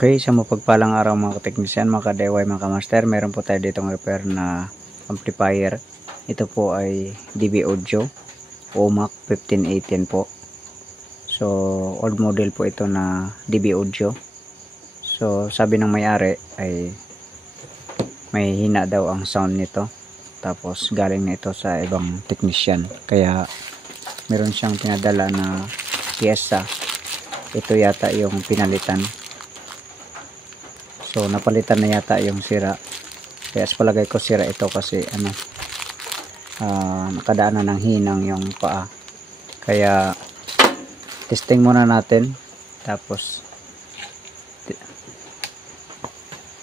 Okay, sa mapagpalang araw mga kateknisyan, mga ka-DIY, mga ka-master, meron po tayo ditong repair na amplifier. Ito po ay DB Audio OMAC 1518 po. So old model po ito na DB Audio. So sabi ng may-ari ay may hina daw ang sound nito, tapos galing na ito sa ibang technician, kaya meron siyang pinadala na piyesa. Ito yata yung pinalitan. So napalitan na yata yung sira, kaya sa palagay ko sira ito kasi nakadaanan ng hinang yung paa. Kaya testing muna natin, tapos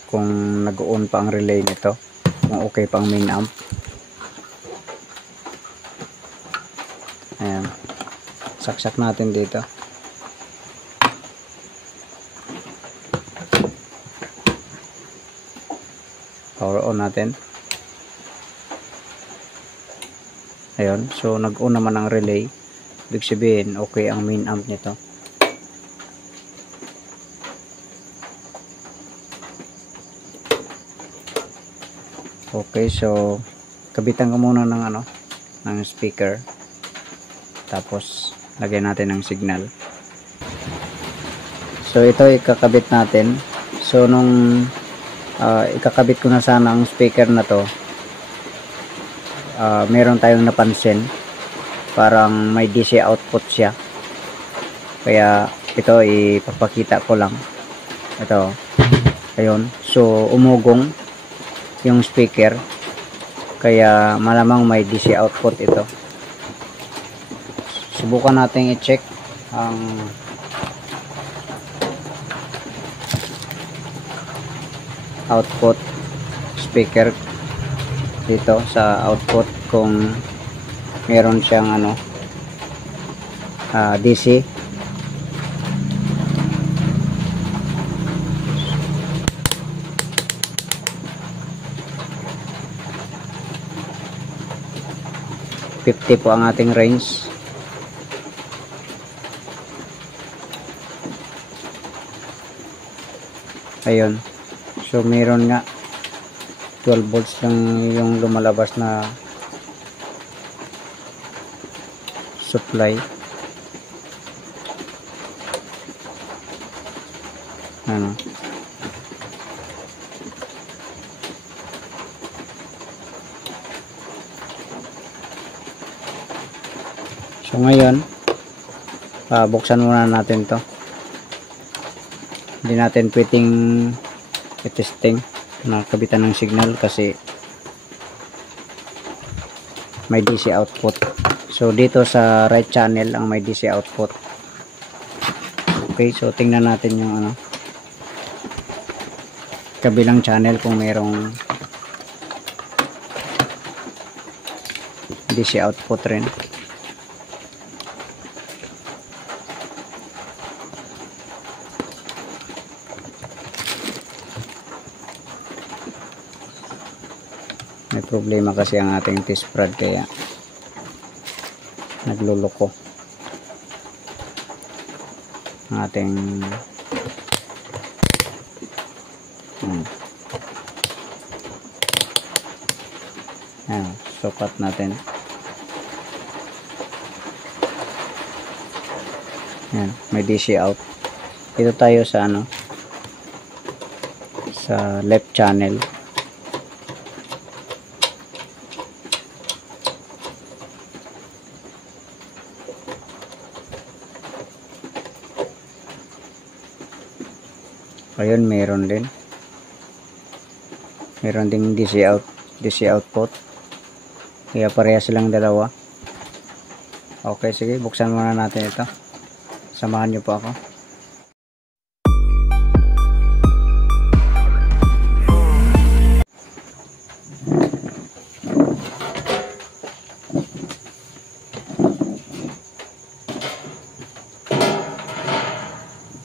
kung nag-on pa ang relay nito, kung okay pa ang main amp. Ayan, saksak natin dito. Power on natin. Ayun, so nag-on naman ang relay. Ibig sabihin okay ang main amp nito. Okay, so kabitan ko muna ng ng speaker, tapos lagyan natin ng signal. So ito ikakabit natin. So nung ikakabit ko na sana ang speaker na to, meron tayong napansin, parang may DC output siya, kaya ito ipapakita ko lang. Ito, ayun, so umugong yung speaker, kaya malamang may DC output ito. Subukan natin i-check ang output speaker dito sa output, kung meron siyang DC. .50 po ang ating range. Ayun, so meron nga 12 volts lang yung lumalabas na supply. So ngayon buksan muna natin to. Hindi natin pwedeng i-testing na kabitan ng signal kasi may DC output. So dito sa right channel ang may DC output. Okay, so tingnan natin yung kabilang channel kung merong DC output rin. May problema kasi ang ating test prod, kaya nagluloko ang ating sukat natin. Yan, may DC out. Dito tayo sa sa left channel. Ayun, meron ding DC output, kaya pareha silang dalawa. Okay, sige, buksan muna natin ito. Samahan nyo po ako.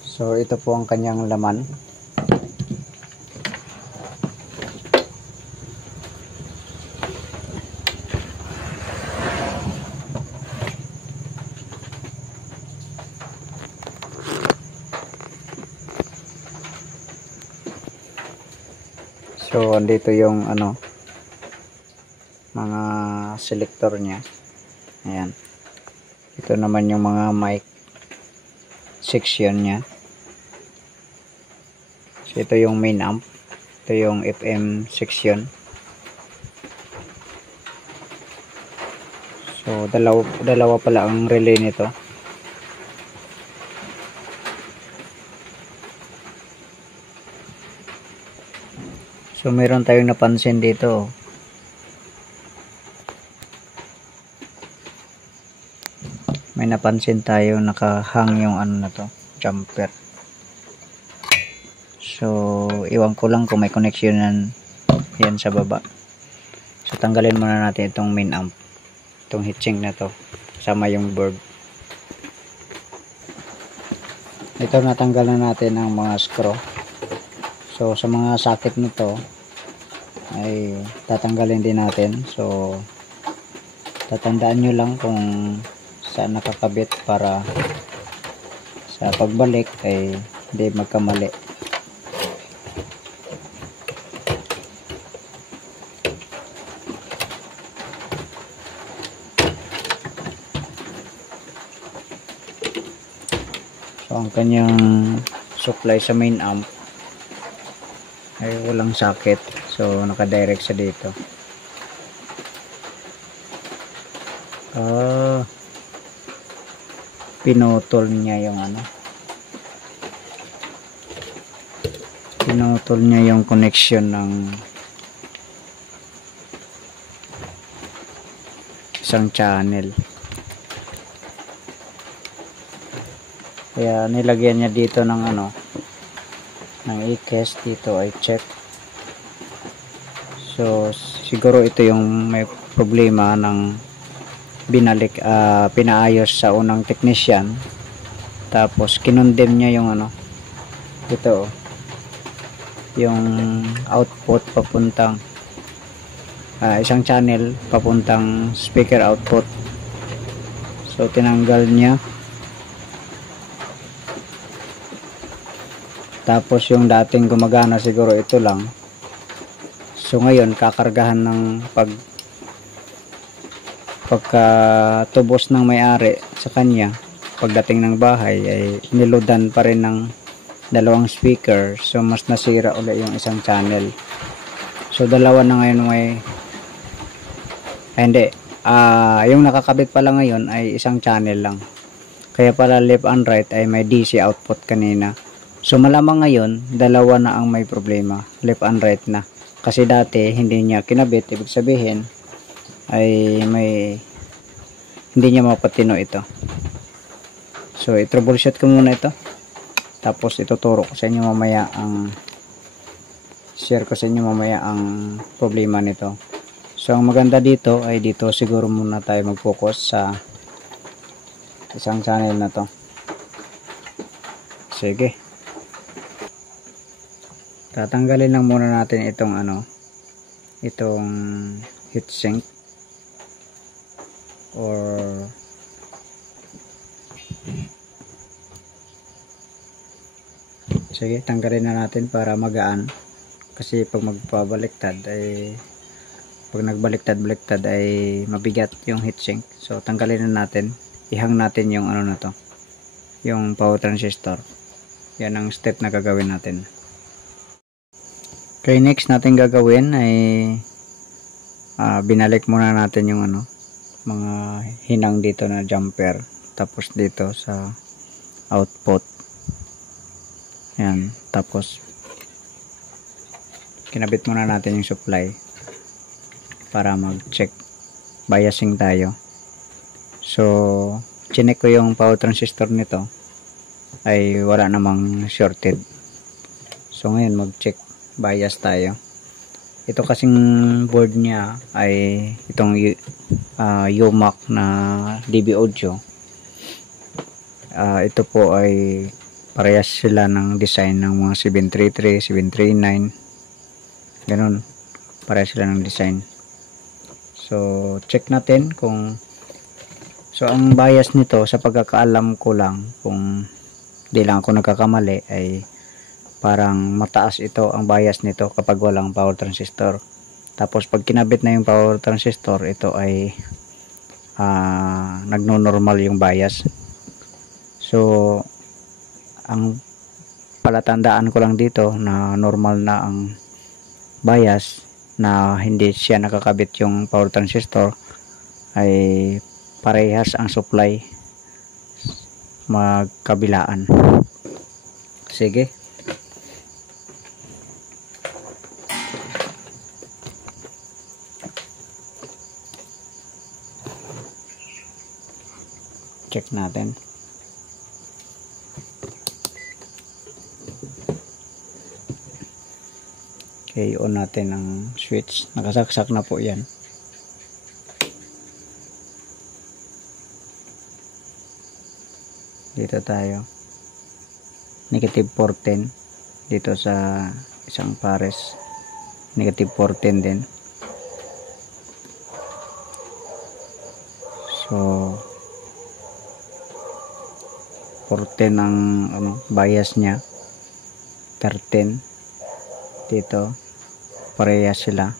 So ito po ang kanyang laman. So andito yung ano, mga selector niya. Ayan. Ito naman yung mga mic section niya. So ito yung main amp. Ito yung FM section. So dalawa pala ang relay nito. So meron tayong napansin dito. May napansin tayo nakahang yung ano na to, jumper. So iwan ko lang kung may connection yan sa baba. So tanggalin muna natin itong main amp, itong heatsink na to, kasama yung board. Ito natanggal na natin ang mga screw. So sa mga socket nito ay tatanggalin din natin. So tatandaan nyo lang kung saan nakakabit para sa pagbalik ay hindi magkamali. So ang kanyang supply sa main amp ay walang socket, so naka-direct sa dito. Pinutol niya yung ano, pinutol niya yung connection ng isang channel, kaya nilagyan niya dito ng ano, ng i-cast dito ay check. So siguro ito yung may problema ng binalik, pinaayos sa unang technician, tapos kinondem niya yung ano, ito yung output papuntang isang channel papuntang speaker output. So tinanggal niya, tapos yung dating gumagana siguro ito lang, so ngayon kakargahan ng pagkatubos ng may-ari sa kanya pagdating ng bahay ay niloadan pa rin ng dalawang speaker. So mas nasira ulit yung isang channel. So dalawa na ngayon yung nakakabit pala ngayon ay isang channel lang, kaya pala left and right ay may DC output kanina. So malamang ngayon dalawa na ang may problema, left and right na, kasi dati hindi niya kinabit. Ibig sabihin ay hindi niya mapatino ito. So i-troubleshoot ko muna ito, tapos ituturo ko sa inyo mamaya share ko sa inyo mamaya ang problema nito. So ang maganda dito ay dito siguro muna tayo mag-focus sa isang channel na to. Sige, tatanggalin lang muna natin itong itong heatsink or sige, tanggalin na natin para magaan, kasi pag magpabaliktad ay nagbaliktad ay mabigat yung heatsink. So tanggalin na natin, ihang natin yung ano na to, yung power transistor. Yan ang step na gagawin natin. Okay, next natin gagawin ay binalik muna natin yung mga hinang dito na jumper, tapos dito sa output. Yan, tapos kinabit muna natin yung supply para mag-check biasing tayo. So chinek ko yung power transistor nito ay wala namang shorted. So ngayon mag-check bias tayo. Ito kasing board niya ay itong UMAC na DB Audio. Ito po ay parehas sila ng design ng mga 733, 739, ganun, parehas sila ng design. So check natin kung ang bias nito, sa pagkakaalam ko lang, kung di lang ako nagkakamali, ay parang mataas ito ang bias nito kapag walang power transistor. Tapos pag kinabit na yung power transistor, ito ay nagno-normal yung bias. So ang palatandaan ko lang dito na normal na ang bias, na hindi siya nakakabit yung power transistor, ay parehas ang supply magkabilaan. Sige, check natin. Okay, on natin ang switch. Nakasaksak na po yan. Dito tayo. Negative 410. Dito sa isang pares. Negative 410 din. So 410 ang bias niya. 13 dito. Parehas sila.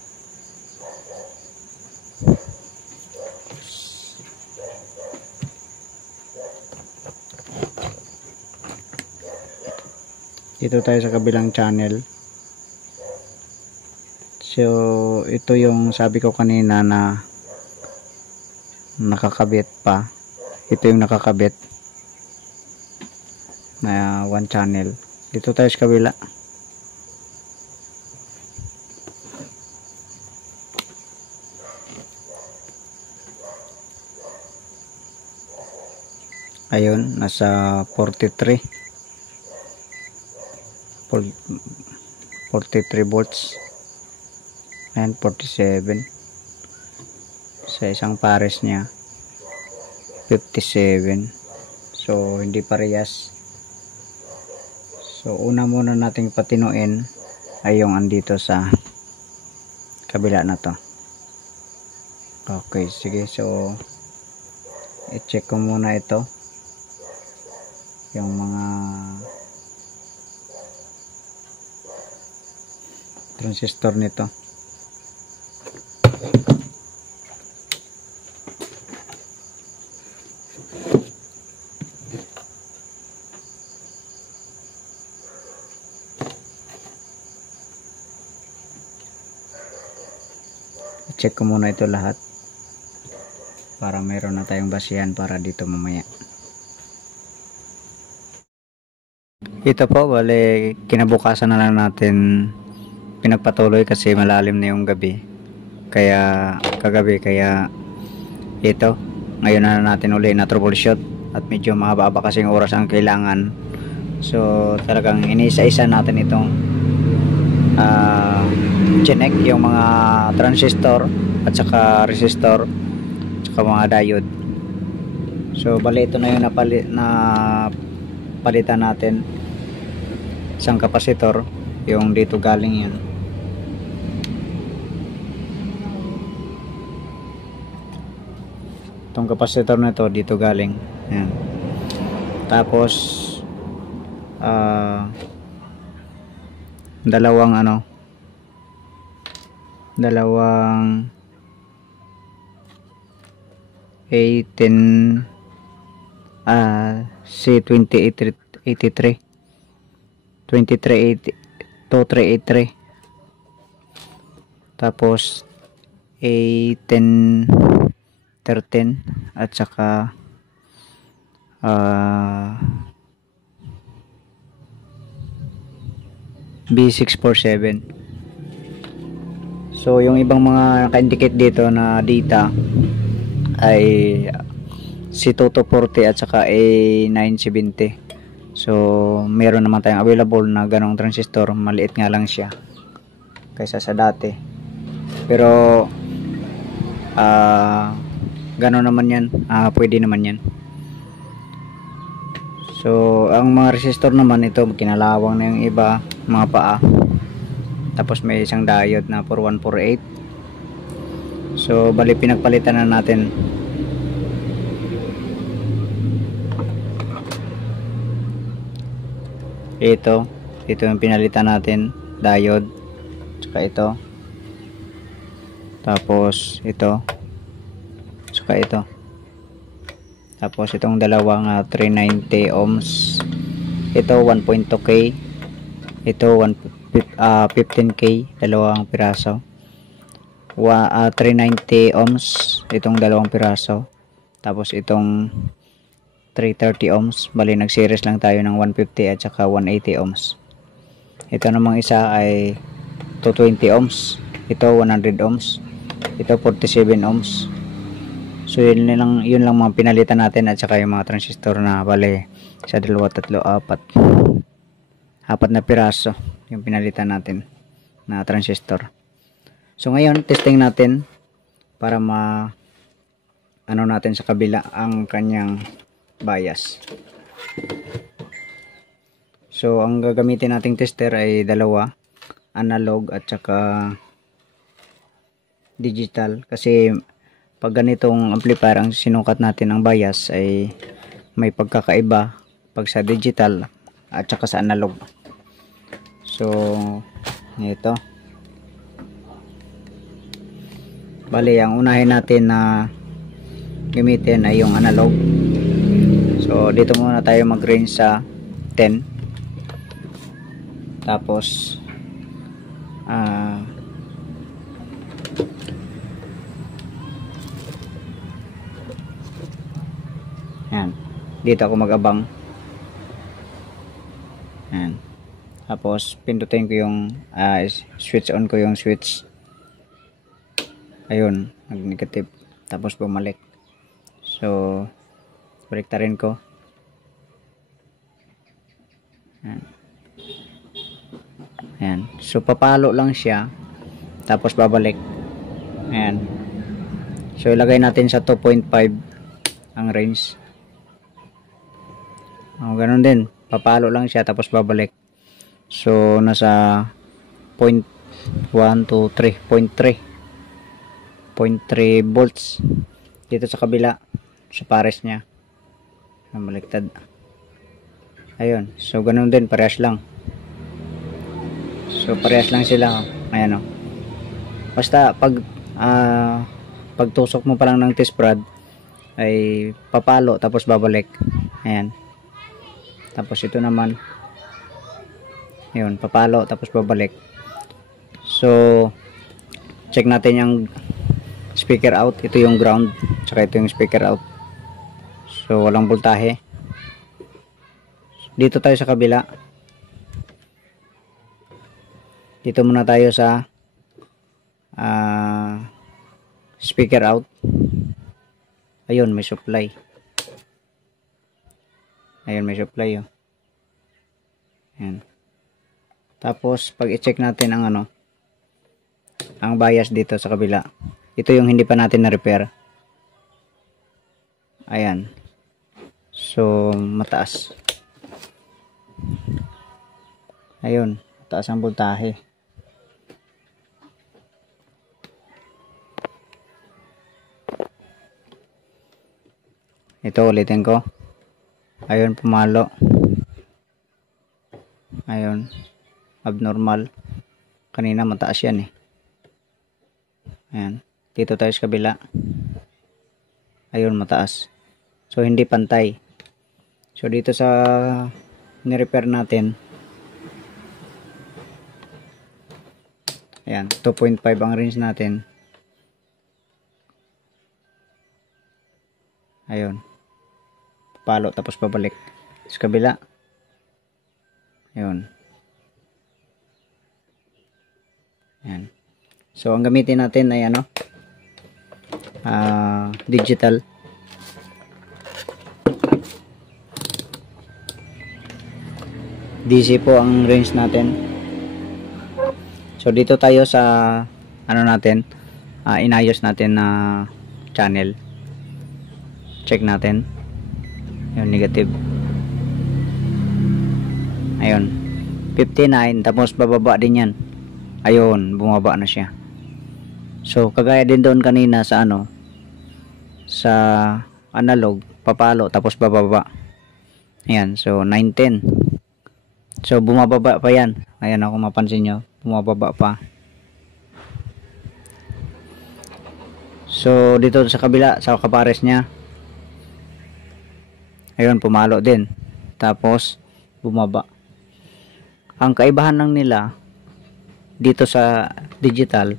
Dito tayo sa kabilang channel. So ito yung sabi ko kanina na nakakabit pa. Ito yung nakakabit na one channel. Dito tayo sa kabila. Ayun, nasa 43 volts. Ayan, 47 sa isang pares niya, 57. So hindi parehas. So una muna nating patinuin ay yung andito sa kabila na to. Okay, sige. So i-check ko muna ito, yung mga transistor nito. I-check ko muna ito lahat para mayroon na tayong basihan para dito mamaya. Ito po, bale kinabukasan na lang natin pinagpatuloy kasi malalim na yung gabi. Kaya ito, ngayon na natin uli na troubleshoot at medyo mahaba kasing oras ang kailangan. So talagang iniisa-isa natin itong chinek yung mga transistor at saka resistor at saka mga diode. So bale ito na yung napalitan natin. Isang kapasitor, yung dito galing yan. Itong kapasitor na ito dito galing. Yan. Tapos dalawang A10 C2883 2383, tapos A10 13 at saka B647. So yung ibang mga naka-indicate dito na data ay C2240 at saka A970. So meron naman tayong available na ganong transistor, maliit nga lang siya kaysa sa dati, pero ganon naman yan, pwede naman yan. So ang mga resistor naman, ito kinalawang na yung iba, mga paa, tapos may isang diode na 4148. So bali pinagpalitan na natin. Ito Ito yung pinalitan natin, diode, tsaka ito, tapos ito, tsaka ito, tapos itong dalawang 390 ohms, ito 1.2k, ito 15k, dalawang piraso. 390 ohms itong dalawang piraso, tapos itong 330 ohms. Bali nag series lang tayo ng 150 at saka 180 ohms. Ito namang isa ay 220 ohms, ito 100 ohms, ito 47 ohms. So yun lang mga pinalitan natin, at saka yung mga transistor na bali sa 2, 3, 4 na piraso yung pinalitan natin na transistor. So ngayon testing natin para ano natin sa kabila ang kanyang bias. So ang gagamitin nating tester ay dalawa, analog at saka digital, kasi pag ganitong amplifier ang sinukat natin ang bias ay may pagkakaiba pag sa digital at saka sa analog. So ito, bali ang unahin natin na gamitin ay yung analog. So dito muna tayo mag range sa 10, tapos yan, dito ako mag-abang. Yan, tapos pindutin ko yung switch on ko yung switch. Ayun, nag-negative, tapos bumalik. So baliktarin ko. Ayan. So papalo lang siya, tapos babalik. Ayan. So ilagay natin sa 2.5 ang range. Ganun din, papalo lang siya tapos babalik. So nasa 0.1 to 3.3 volts dito sa kabila, sa pares niya. Baliktad. Ayun, so ganun din, parehas lang. So parehas lang sila. Ayan, basta pagtusok mo pa lang ng test prod ay papalo tapos babalik. Ayan. Tapos ito naman, yun, papalo tapos babalik. So check natin yung speaker out. Ito yung ground, tsaka ito yung speaker out. So walang voltahe. Dito tayo sa kabila. Dito muna tayo sa speaker out. Ayun, may supply. Ayun, may supply. Ayan. Tapos pag i-check natin ang ang bias dito sa kabila. Ito yung hindi pa natin na-repair. Ayan. So mataas. Ayun, mataas ang voltahe. Ito, ulitin ko. Ayun, pumalo. Ayun, abnormal. Kanina mataas yan Ayan, dito tayo sa kabila. Ayun, mataas. So hindi pantay. So dito sa ni-repair natin, ayan, 2.5 ang range natin. Ayun, palo tapos pabalik sa kabila. Ayun. Ayan. So ang gamitin natin ay digital. DC po ang range natin. So dito tayo sa natin, inayos natin na channel. Check natin yung negative. Ayun, 59, tapos bababa din yan. Ayun, bumaba na siya. So kagaya din doon kanina sa sa analog, papalo tapos bababa. Ayan, so 910. So bumababa pa yan. Ayan, kung mapansin nyo, bumababa pa. So dito sa kabila, sa kapares nya, ayun, pumalo din. Tapos bumaba. Ang kaibahan lang nila dito sa digital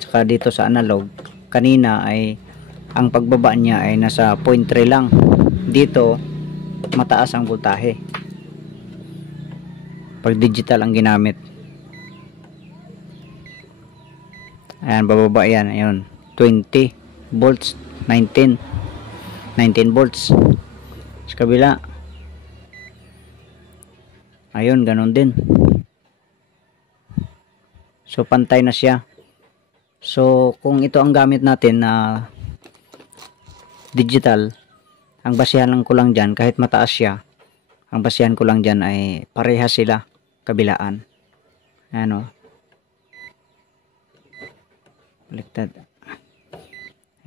saka dito sa analog, kanina ay ang pagbaba niya ay nasa 0.3 lang. Dito mataas ang voltahe pag digital ang ginamit. Ayan, bababa yan. Ayun, 20 volts, 19 volts. Sa kabila, ayun, ganun din. So pantay na siya. So kung ito ang gamit natin na digital, ang basihan lang ko lang dyan, kahit mataas siya, ang basihan ko lang dyan ay parehas sila kabilaan. Ano, baliktad.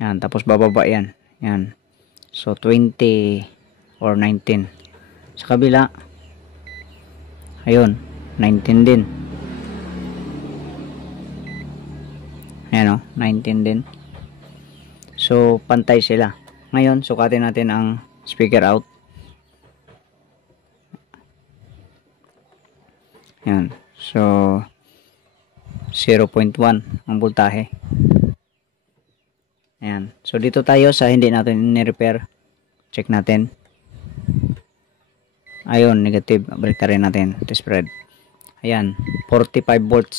Yan, tapos bababa yan. Yan. So 20 or 19. Sa kabila, ayun, 19 din. Ayan, 19 din. So pantay sila. Ngayon, sukatin natin ang speaker out. Ayan. So 0.1 ang voltahe. Ayan. So dito tayo sa hindi natin ni-repair. Check natin. Ayun, negative. Balik na rin natin. Spread. Ayan, 45 volts.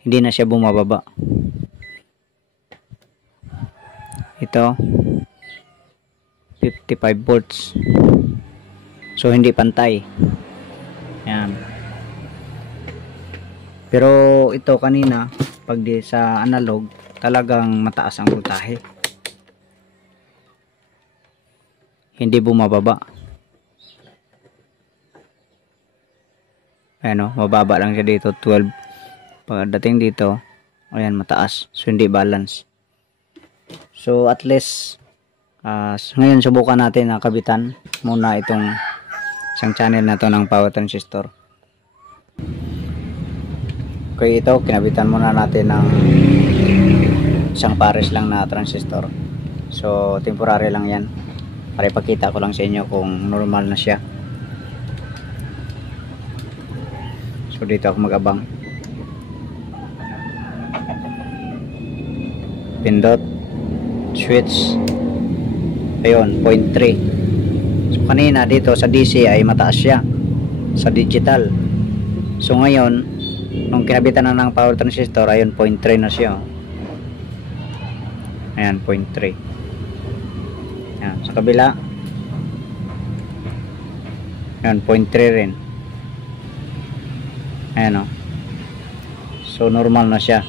Hindi na siya bumababa. Ito 55 volts. So hindi pantay. Ayan. Pero ito kanina pag di sa analog talagang mataas ang voltahe. Hindi bumababa. Ayan, mababa lang siya dito, 12. Pagdating dito, ayan, mataas. So hindi balance. So at least ngayon subukan natin na kabitan muna itong isang channel na to ng power transistor. Okay, ito kinabitan muna natin ng isang pares lang na transistor. So temporary lang yan para ipakita ko lang sa inyo kung normal na siya. So dito ako mag-abang. Pindot, switch, ayun, 0.3. So kanina dito sa DC ay mataas siya sa digital. So ngayon nung kinabitan na ng power transistor, ayun, 0.3 na siya. Ayan, 0.3. Ayan, sa kabila, ayan, 0.3 rin. Ayan, so normal na siya.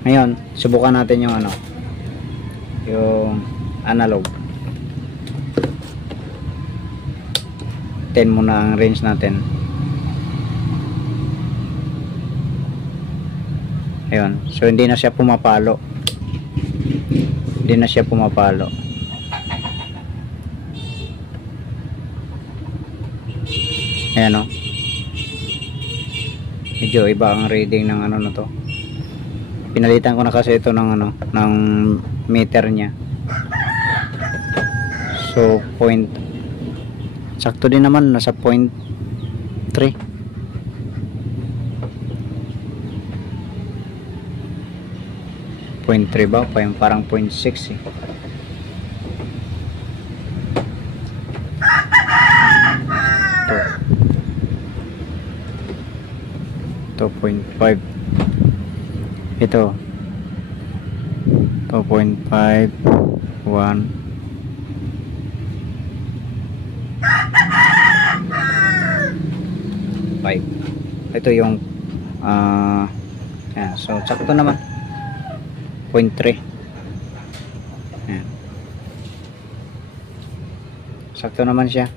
Ngayon, subukan natin yung yung analog. 10 muna ang range natin. Ayun, so hindi na siya pumapalo. Hindi na siya pumapalo. Ayan, medyo iba ang reading ng na to. Pinalitan ko na kasi ito ng ng meter niya. So sakto din naman, nasa 0.3. 0.3 ba? Parang 0.6 eh. Ito 2.5. Ito 2.5 1. Ito yung yan. So sakto naman 0.3. Ayan. Sakto naman siya.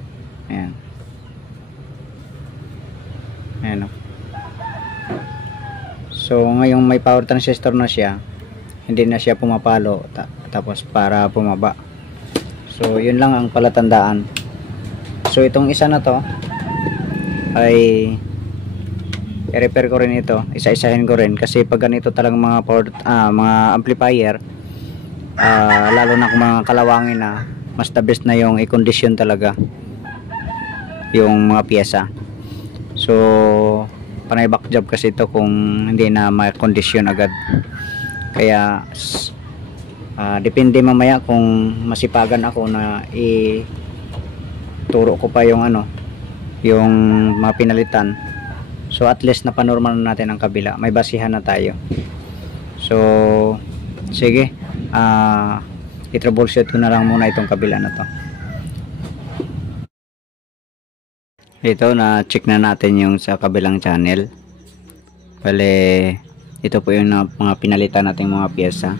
Ayan. Ayan, so ngayong may power transistor na siya, hindi na siya pumapalo tapos para bumaba. So yun lang ang palatandaan. So itong isa na to, ay i-repair ko rin ito, isa-isahin ko rin kasi pag ganito talagang mga mga amplifier, lalo na kung mga kalawangin na, mas the best na yung i-condition talaga yung mga pyesa. So panay back job kasi ito kung hindi na ma-condition agad, kaya depende mamaya kung masipagan ako na turo ko pa yung yung mga pinalitan. So at least napanormal na natin ang kabila, may basihan na tayo. So sige, i-troubleshoot ko na lang muna itong kabila na to. Ito, na check na natin yung sa kabilang channel. Bale, ito po yung mga pinalitan nating mga pyesa.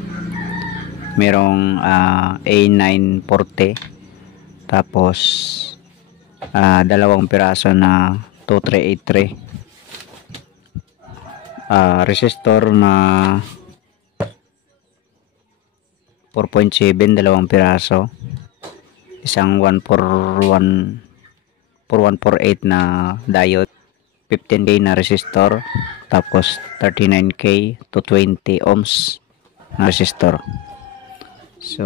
Merong A940, tapos dalawang piraso na 2383, resistor na 4.7, dalawang piraso, isang 4148 na diode, 15K na resistor, tapos 39K to 20 ohms na resistor. So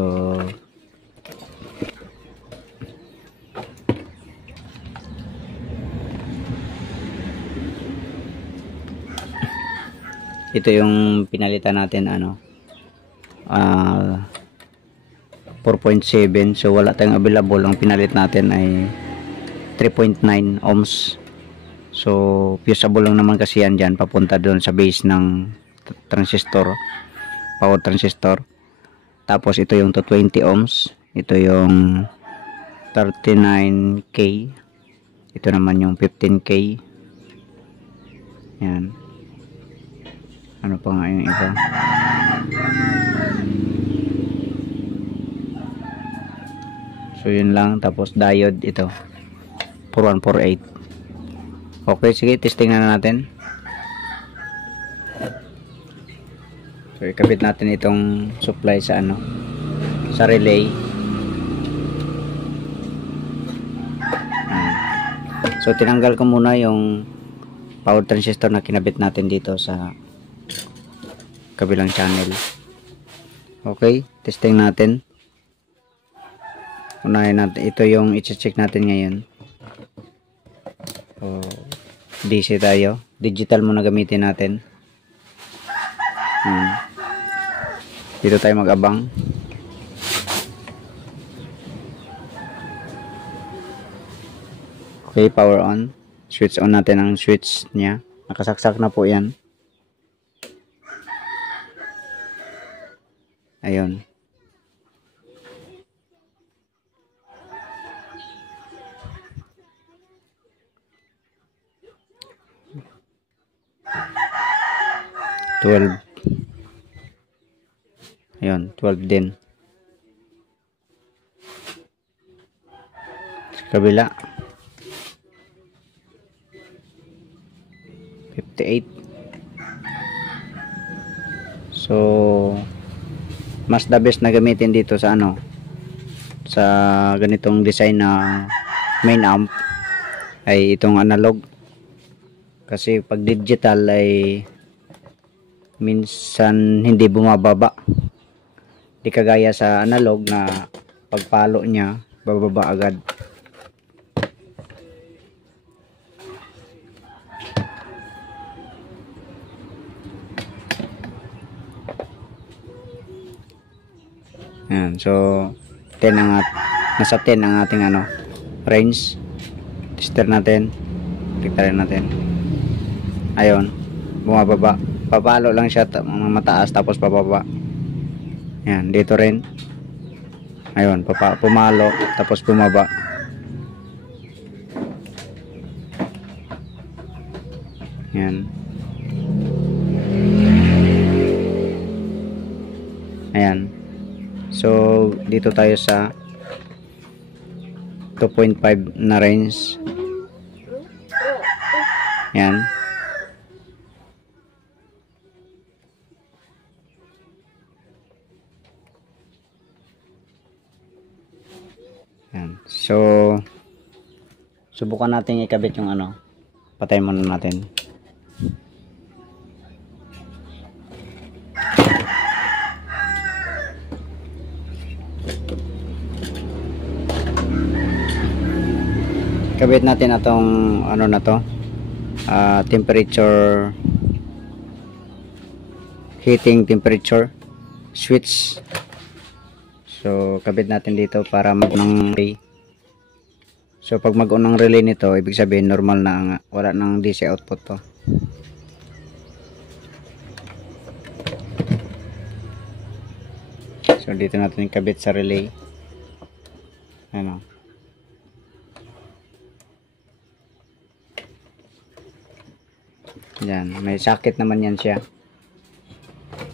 ito yung pinalitan natin 4.7. so wala tayong available, ang pinalit natin ay 3.9 ohms. So fuseable lang naman kasi yan dyan papunta doon sa base ng transistor, power transistor. Tapos ito yung 20 ohms, ito yung 39K, ito naman yung 15K. Yan, ano pa nga yung iba. So yun lang, tapos diode ito 4148. Okay, sige, testing na natin. So ikabit natin itong supply sa sa relay. So tinanggal ko muna yung power transistor na kinabit natin dito sa kabilang channel. Okay, testing natin. Unahin natin, ito yung i-check natin ngayon. So, DC tayo, digital muna gamitin natin. Dito tayo mag-abang. Okay, power on. Switch on natin ang switch niya. Nakasaksak na po yan. Ayun. Ayun, 12 din. Sa kabila 58. So mas the best na gamitin dito sa sa ganitong design na main amp ay itong analog, kasi pag digital ay minsan hindi bumababa, di kagaya sa analog na pagpalo niya bababa agad. Yan, so 10 nasa 10 ang ating range. Tester natin, tignan natin. Ayun, bumababa, papalo lang siya mataas tapos pababa. Yan, dito rin. Ayun, pumalo tapos bumaba. Yan. Ayan. So dito tayo sa 2.5 na range. Yan. Yan. So subukan natin ikabit yung Patayin muna natin. Kabit natin atong ano na to, temperature, heating temperature switch. So kabit natin dito para mag-on ng relay. So pag mag-on ng relay nito, ibig sabihin normal na ang, wala nang DC output to. So dito natin kabit sa relay. Ano? Yan, may socket naman yan siya.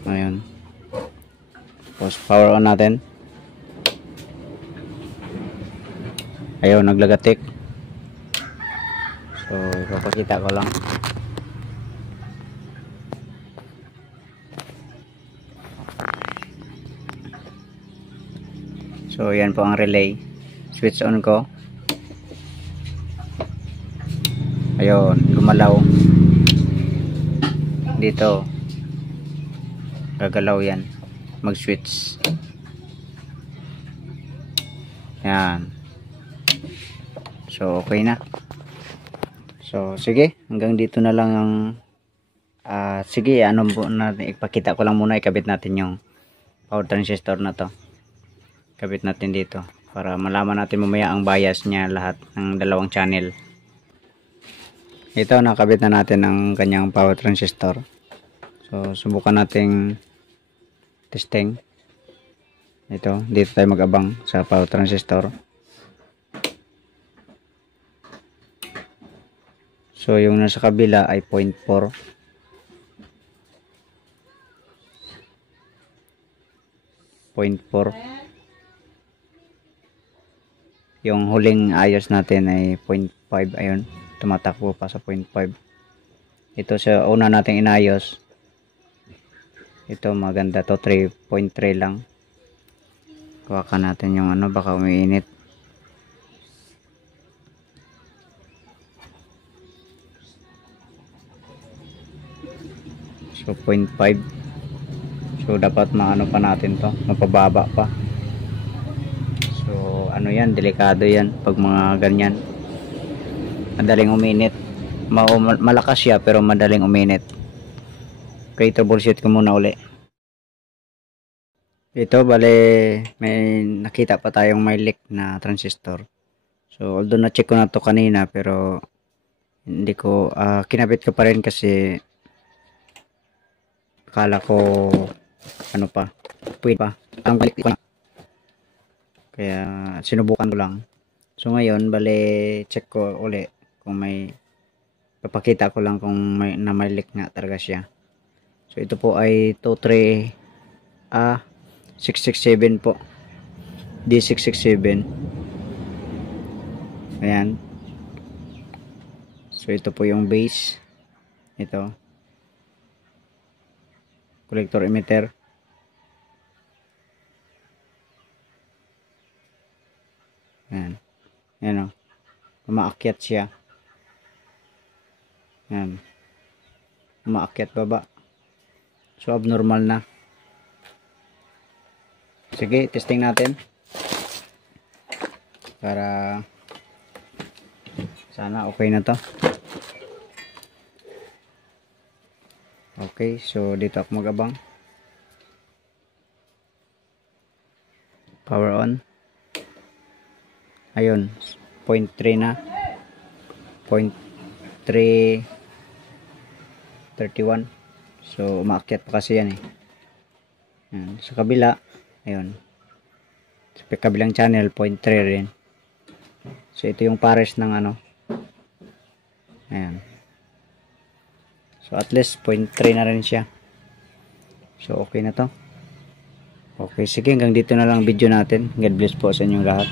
Ayun. Tapos power on natin. Ayun, naglagatik. So ipapakita ko lang. So yan po ang relay. Switch on ko. Ayun, gumalaw. Dito gagalaw yan, mag switch. Yan. So okay na. So sige, hanggang dito na lang ang sige, ano po natin, ipakita ko lang muna, ikabit natin yung power transistor na to. Kabit natin dito para malaman natin mamaya ang bias niya lahat ng dalawang channel. Ito, nakabit na natin ang kanyang power transistor. So subukan nating testing. Ito, dito tayo mag-abang sa power transistor. So yung nasa kabila ay 0.4. 0.4. Yung huling ayos natin ay 0.5. Ayun, tumatakbo pa sa 0.5. Ito sa una nating inayos. Ito maganda to, 3.3 lang. Kuhakan natin yung ano, baka umiinit. So 0.5. So dapat maano pa natin to, mapababa pa. So ano yan, delikado yan pag mga ganyan. Madaling uminit. Malakas siya pero madaling uminit. Okay, troubleshoot ko muna uli. Ito, bale may nakita pa tayong may leak na transistor. So although na check ko na to kanina, pero hindi ko kinabit ko pa rin kasi akala ko ano pa, pwede pa ang balik ko, kaya sinubukan ko lang. So ngayon bale check ko uli kung may, papakita ko lang kung may leak nga talaga siya. So ito po ay 667 po, D667. Ayan. So ito po yung base. Ito collector emitter. Ayan. Ayan o, umaakyat siya. Ayan, umaakyat baba. So abnormal na. Sige, testing natin para sana okay na to. Okay, so dito ako mag-abang. Power on. Ayun, 0.3 na. 0.331. So umaakyat pa kasi yan eh. Ayan. Sa kabila, ayun, sa kabilang channel 0.3 rin. So ito yung pares ng ano. Ayan. So at least 0.3 na rin siya. So okay na to. Okay, sige, hanggang dito na lang video natin. God bless po sa inyong lahat.